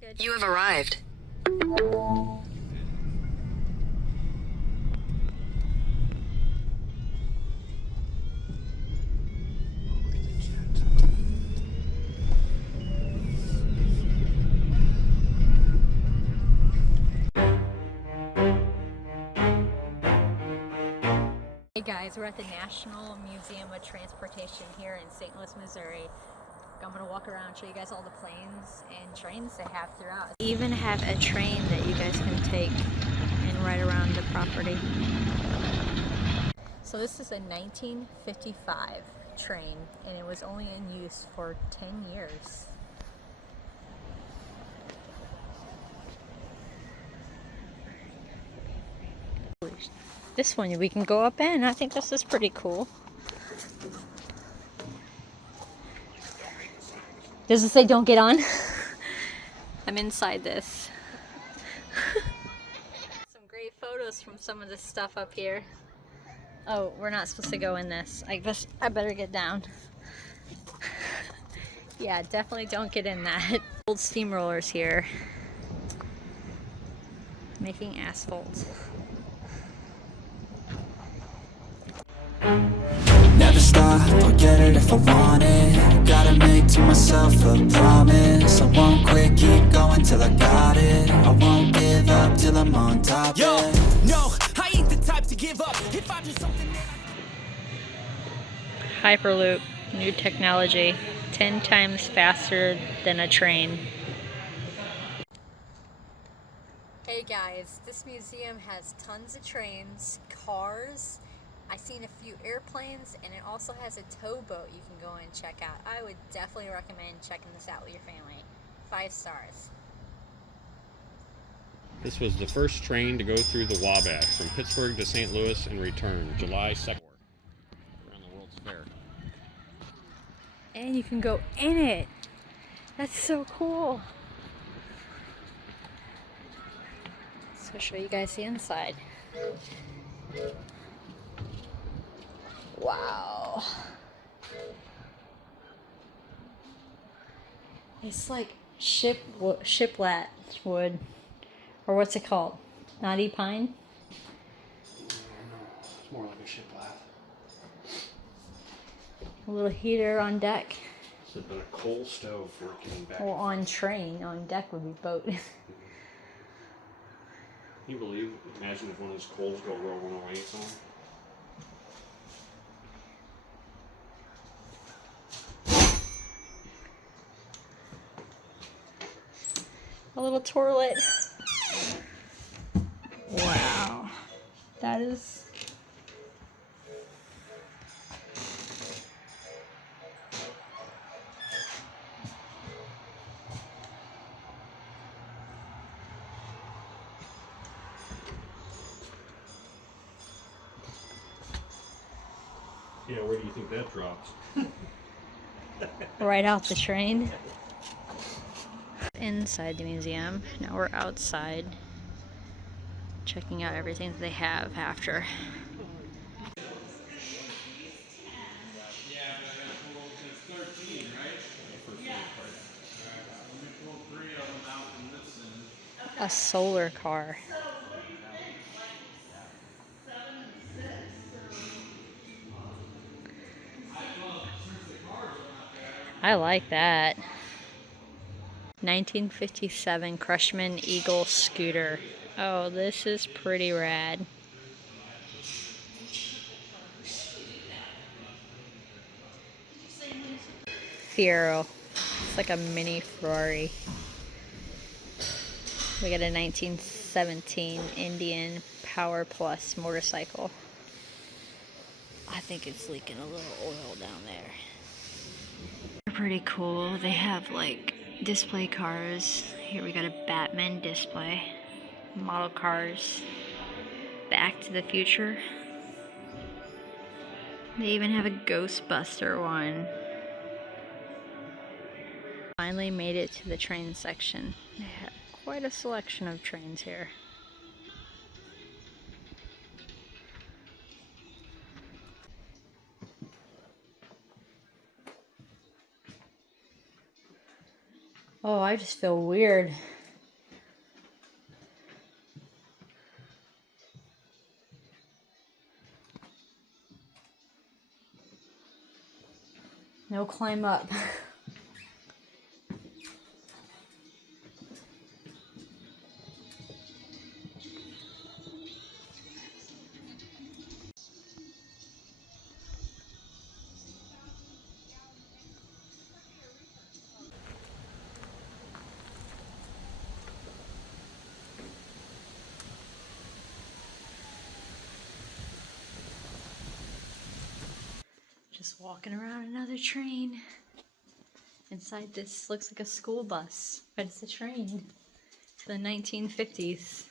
good. You have arrived. Hey guys, we're at the National Museum of Transportation here in St. Louis, Missouri. I'm gonna walk around and show you guys all the planes and trains they have throughout. They even have a train that you guys can take and ride around the property. So this is a 1955 train and it was only in use for 10 years. This one we can go up in. I think this is pretty cool. Does it say don't get on? I'm inside this. Some great photos from some of this stuff up here. Oh, we're not supposed to go in this. I guess I better get down. Yeah, definitely don't get in that. Old steamrollers here. Making asphalt. Never stop, I'll get it if I want it. Gotta make to myself a promise. I won't quit, keep going till I got it. I won't give up till I'm on top. Yo, no, I ain't the type to give up. If I do something Hyperloop, new technology, 10 times faster than a train. Hey guys, this museum has tons of trains, cars. I've seen a few airplanes, and it also has a towboat you can go and check out. I would definitely recommend checking this out with your family. 5 stars. This was the first train to go through the Wabash from Pittsburgh to St. Louis and return July 2nd around the World's Fair. And you can go in it. That's so cool. So I'll show you guys the inside. Wow. It's like shiplat wood. Or what's it called? Knotty pine? It's more like a shiplath. A little heater on deck. It's been a coal stove working back. Well, on train. On deck would be boat. Can you believe? Imagine if one of those coals go rolling away somewhere. A little toilet. Wow. That is... Yeah, where do you think that drops? right out the train. Inside the museum. Now we're outside checking out everything that they have after. A solar car. I like that. 1957 Crushman Eagle scooter. Oh, this is pretty rad. Fiero. It's like a mini Ferrari. We got a 1917 Indian Power Plus motorcycle. I think it's leaking a little oil down there. They're pretty cool. They have like display cars. Here we got a Batman display. Model cars. Back to the Future. They even have a Ghostbuster one. Finally made it to the train section. They have quite a selection of trains here. Oh, I just feel weird. No climb up. Just walking around another train. Inside this looks like a school bus, but it's a train. It's the 1950s.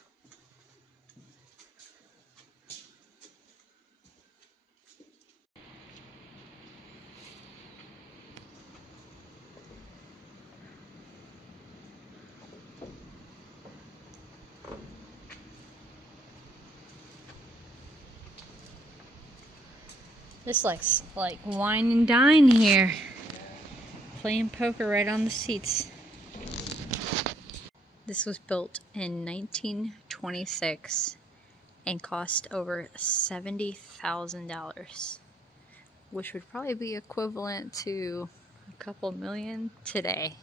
This looks like wine and dine here. Playing poker right on the seats. This was built in 1926 and cost over $70,000, which would probably be equivalent to a couple million today.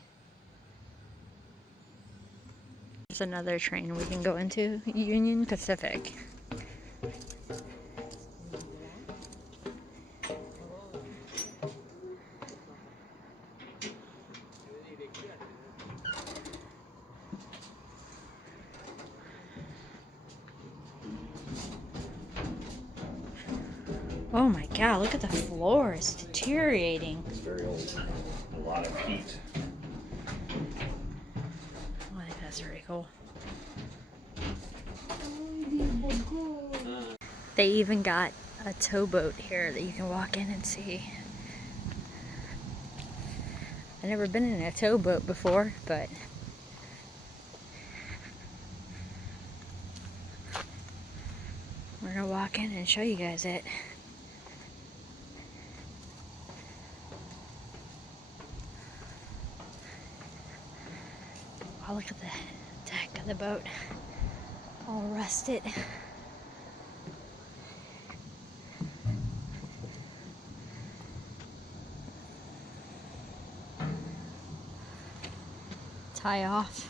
There's another train we can go into, Union Pacific. Oh my god, look at the floor, it's deteriorating. It's very old. A lot of heat. Oh, I think that's very cool. They even got a towboat here that you can walk in and see. I've never been in a towboat before, but we're gonna walk in and show you guys it. Wow, look at the deck of the boat, all rusted. Tie off.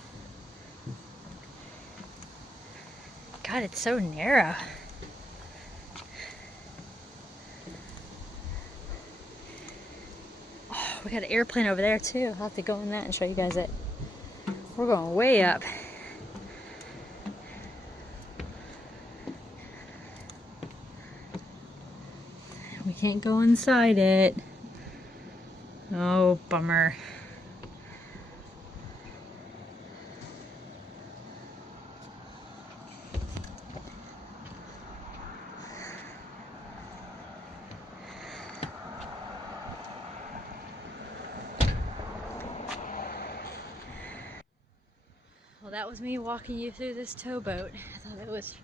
God, it's so narrow. Oh, we got an airplane over there too. I'll have to go in that and show you guys it. We're going way up. We can't go inside it. Oh, bummer. Well, that was me walking you through this towboat. I thought it was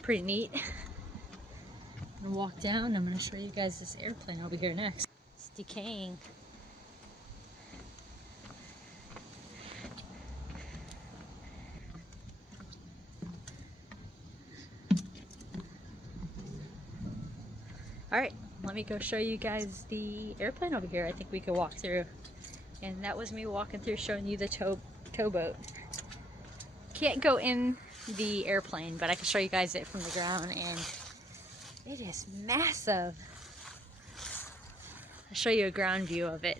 pretty neat. I'm gonna walk down. I'm gonna show you guys this airplane over here next. It's decaying. All right, let me go show you guys the airplane over here. I think we could walk through. And that was me walking through showing you the towboat. Can't go in the airplane, but I can show you guys it from the ground, and it is massive. I'll show you a ground view of it.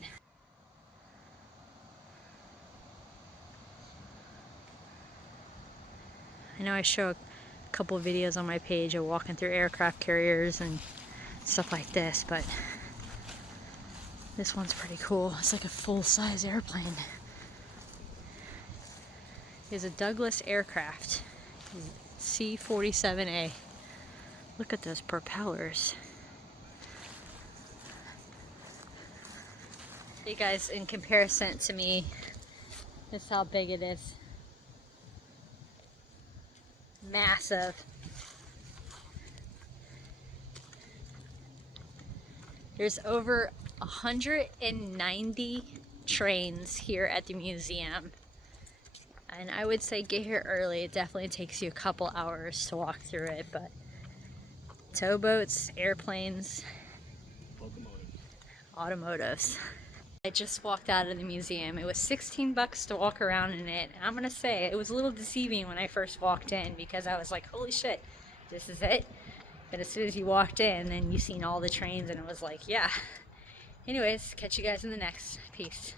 I know I show a couple videos on my page of walking through aircraft carriers and stuff like this, but this one's pretty cool. It's like a full-size airplane. It's a Douglas aircraft, C-47A. Look at those propellers. You guys, in comparison to me, this is how big it is. Massive. There's over 190 trains here at the museum. And I would say get here early. It definitely takes you a couple hours to walk through it, but towboats, airplanes, automotives. I just walked out of the museum. It was 16 bucks to walk around in it. And I'm gonna say it was a little deceiving when I first walked in because I was like, holy shit, this is it. But as soon as you walked in, then you seen all the trains and it was like, yeah. Anyways, catch you guys in the next. Peace.